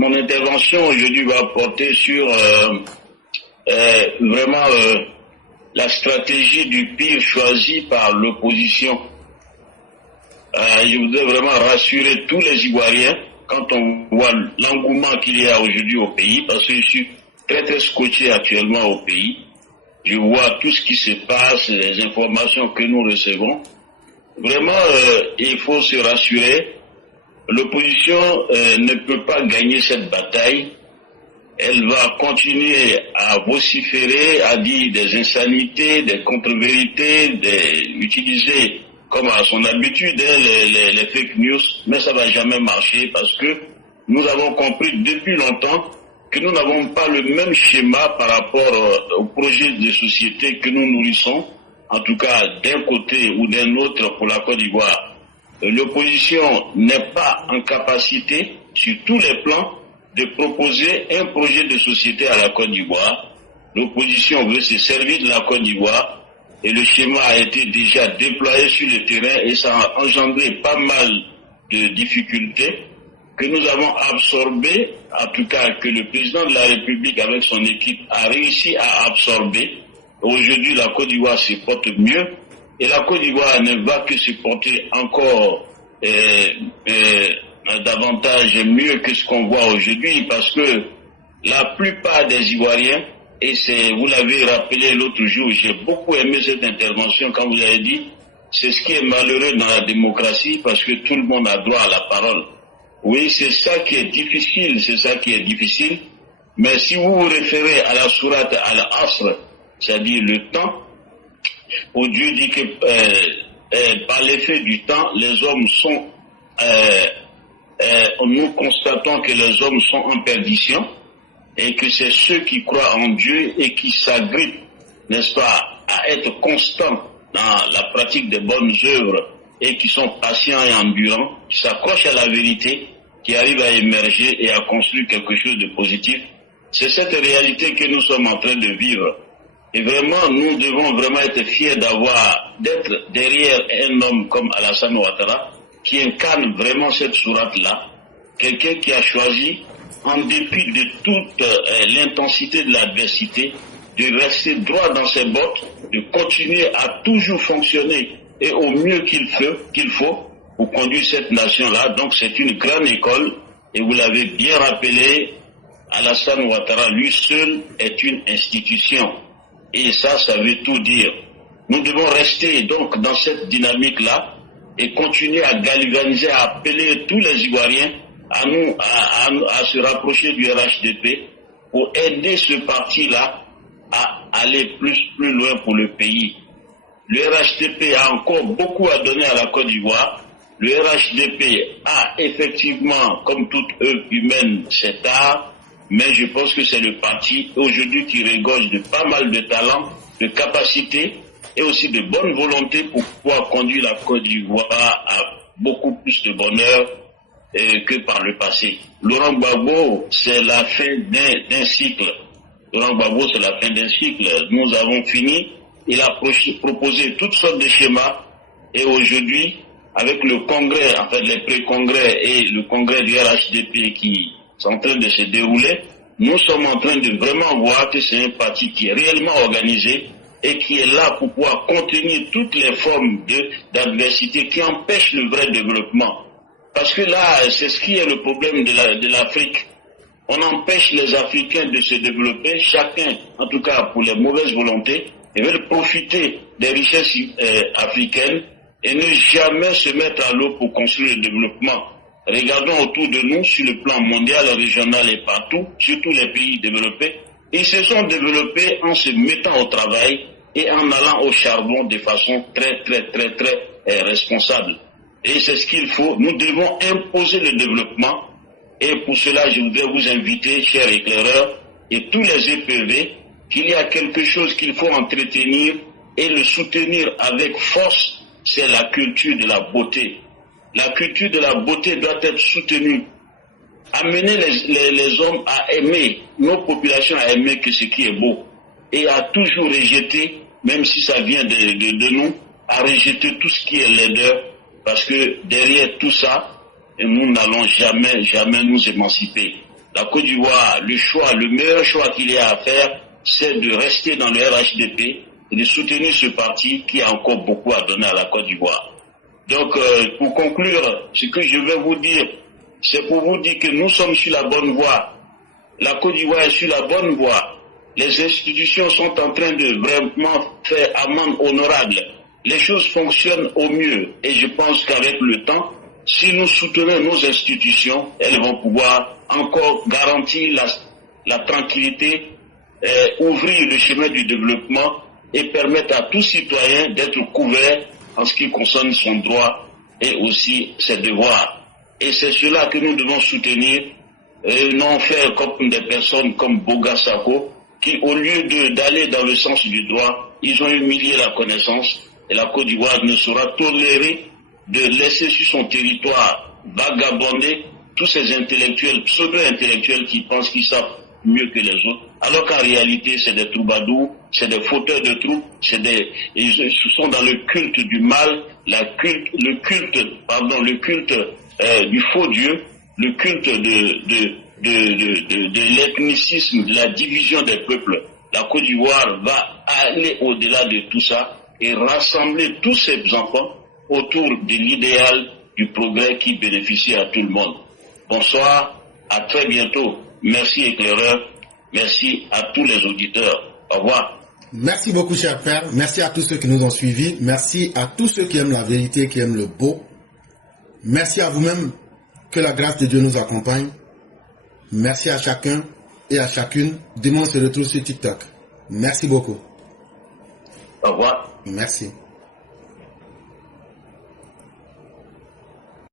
mon intervention aujourd'hui va porter sur vraiment la stratégie du pire choisie par l'opposition. Je voudrais vraiment rassurer tous les Ivoiriens quand on voit l'engouement qu'il y a aujourd'hui au pays, parce que je suis très très scotché actuellement au pays. Je vois tout ce qui se passe, les informations que nous recevons. Vraiment, il faut se rassurer. L'opposition ne peut pas gagner cette bataille. Elle va continuer à vociférer, à dire des insanités, des contre-vérités, utiliser comme à son habitude les fake news, mais ça ne va jamais marcher parce que nous avons compris depuis longtemps que nous n'avons pas le même schéma par rapport au projet de société que nous nourrissons, en tout cas d'un côté ou d'un autre pour la Côte d'Ivoire. L'opposition n'est pas en capacité, sur tous les plans, de proposer un projet de société à la Côte d'Ivoire. L'opposition veut se servir de la Côte d'Ivoire et le schéma a été déjà déployé sur le terrain et ça a engendré pas mal de difficultés que nous avons absorbées, en tout cas que le président de la République avec son équipe a réussi à absorber. Aujourd'hui, la Côte d'Ivoire se porte mieux et la Côte d'Ivoire ne va que se porter encore davantage mieux que ce qu'on voit aujourd'hui parce que la plupart des Ivoiriens, et vous l'avez rappelé l'autre jour, j'ai beaucoup aimé cette intervention quand vous avez dit, c'est ce qui est malheureux dans la démocratie parce que tout le monde a droit à la parole. Oui, c'est ça qui est difficile, mais si vous vous référez à la sourate Al-Asr, c'est-à-dire le temps, où Dieu dit que par l'effet du temps, les hommes sont, nous constatons que les hommes sont en perdition et que c'est ceux qui croient en Dieu et qui s'agrippent, n'est-ce pas, à être constants dans la pratique des bonnes œuvres et qui sont patients et endurants, qui s'accrochent à la vérité, qui arrivent à émerger et à construire quelque chose de positif. C'est cette réalité que nous sommes en train de vivre. Et vraiment, nous devons vraiment être fiers d'être derrière un homme comme Alassane Ouattara, qui incarne vraiment cette sourate-là. Quelqu'un qui a choisi, en dépit de toute l'intensité de l'adversité, de rester droit dans ses bottes, de continuer à toujours fonctionner et au mieux qu'il faut pour conduire cette nation-là. Donc c'est une grande école et vous l'avez bien rappelé, Alassane Ouattara lui seul est une institution. Et ça veut tout dire. Nous devons rester donc dans cette dynamique-là et continuer à galvaniser, à appeler tous les Ivoiriens à se rapprocher du RHDP pour aider ce parti-là à aller plus loin pour le pays. Le RHDP a encore beaucoup à donner à la Côte d'Ivoire. Le RHDP a effectivement, comme toute œuvre humaine, cet art, mais je pense que c'est le parti aujourd'hui qui regorge de pas mal de talents, de capacités et aussi de bonne volonté pour pouvoir conduire la Côte d'Ivoire à beaucoup plus de bonheur que par le passé. Laurent Gbagbo, c'est la fin d'un cycle. Laurent Gbagbo, c'est la fin d'un cycle. Nous avons fini. Il a proposé toutes sortes de schémas et aujourd'hui, avec le congrès, en fait les pré-congrès et le congrès du RHDP qui sont en train de se dérouler, nous sommes en train de vraiment voir que c'est un parti qui est réellement organisé et qui est là pour pouvoir contenir toutes les formes d'adversité qui empêchent le vrai développement. Parce que là, c'est ce qui est le problème de l'Afrique. On empêche les Africains de se développer, chacun, en tout cas pour les mauvaises volontés, ils veulent profiter des richesses africaines et ne jamais se mettre à l'eau pour construire le développement. Regardons autour de nous, sur le plan mondial, régional et partout, surtout les pays développés, ils se sont développés en se mettant au travail et en allant au charbon de façon très responsable. Et c'est ce qu'il faut. Nous devons imposer le développement. Et pour cela, je voudrais vous inviter, chers éclaireurs, et tous les EPV, qu'il y a quelque chose qu'il faut entretenir et le soutenir avec force, c'est la culture de la beauté. La culture de la beauté doit être soutenue. Amener les hommes à aimer, nos populations à aimer que ce qui est beau. Et à toujours rejeter, même si ça vient de nous, à rejeter tout ce qui est laideur. Parce que derrière tout ça, nous n'allons jamais nous émanciper. la Côte d'Ivoire, le meilleur choix qu'il y a à faire, c'est de rester dans le RHDP et de soutenir ce parti qui a encore beaucoup à donner à la Côte d'Ivoire. Donc, pour conclure, ce que je vais vous dire, c'est pour vous dire que nous sommes sur la bonne voie. La Côte d'Ivoire est sur la bonne voie. Les institutions sont en train de vraiment faire amende honorable. Les choses fonctionnent au mieux. Et je pense qu'avec le temps, si nous soutenons nos institutions, elles vont pouvoir encore garantir la tranquillité, ouvrir le chemin du développement et permettre à tout citoyen d'être couvert en ce qui concerne son droit et aussi ses devoirs. Et c'est cela que nous devons soutenir, et non faire comme des personnes comme Boga Sako, qui au lieu d'aller dans le sens du droit, ils ont humilié la connaissance, et la Côte d'Ivoire ne sera tolérée de laisser sur son territoire vagabonder tous ces intellectuels, pseudo-intellectuels qui pensent qu'ils savent mieux que les autres, alors qu'en réalité c'est des troubadours, c'est des fauteurs de troubles, ils sont dans le culte du mal, le culte du faux Dieu, le culte de l'ethnicisme, de la division des peuples. La Côte d'Ivoire va aller au-delà de tout ça et rassembler tous ces enfants autour de l'idéal du progrès qui bénéficie à tout le monde. Bonsoir, à très bientôt. Merci éclaireur, merci à tous les auditeurs. Au revoir. Merci beaucoup, cher père. Merci à tous ceux qui nous ont suivis. Merci à tous ceux qui aiment la vérité, qui aiment le beau. Merci à vous-même. Que la grâce de Dieu nous accompagne. Merci à chacun et à chacune. Demain, on se retrouve sur TikTok. Merci beaucoup. Au revoir. Merci.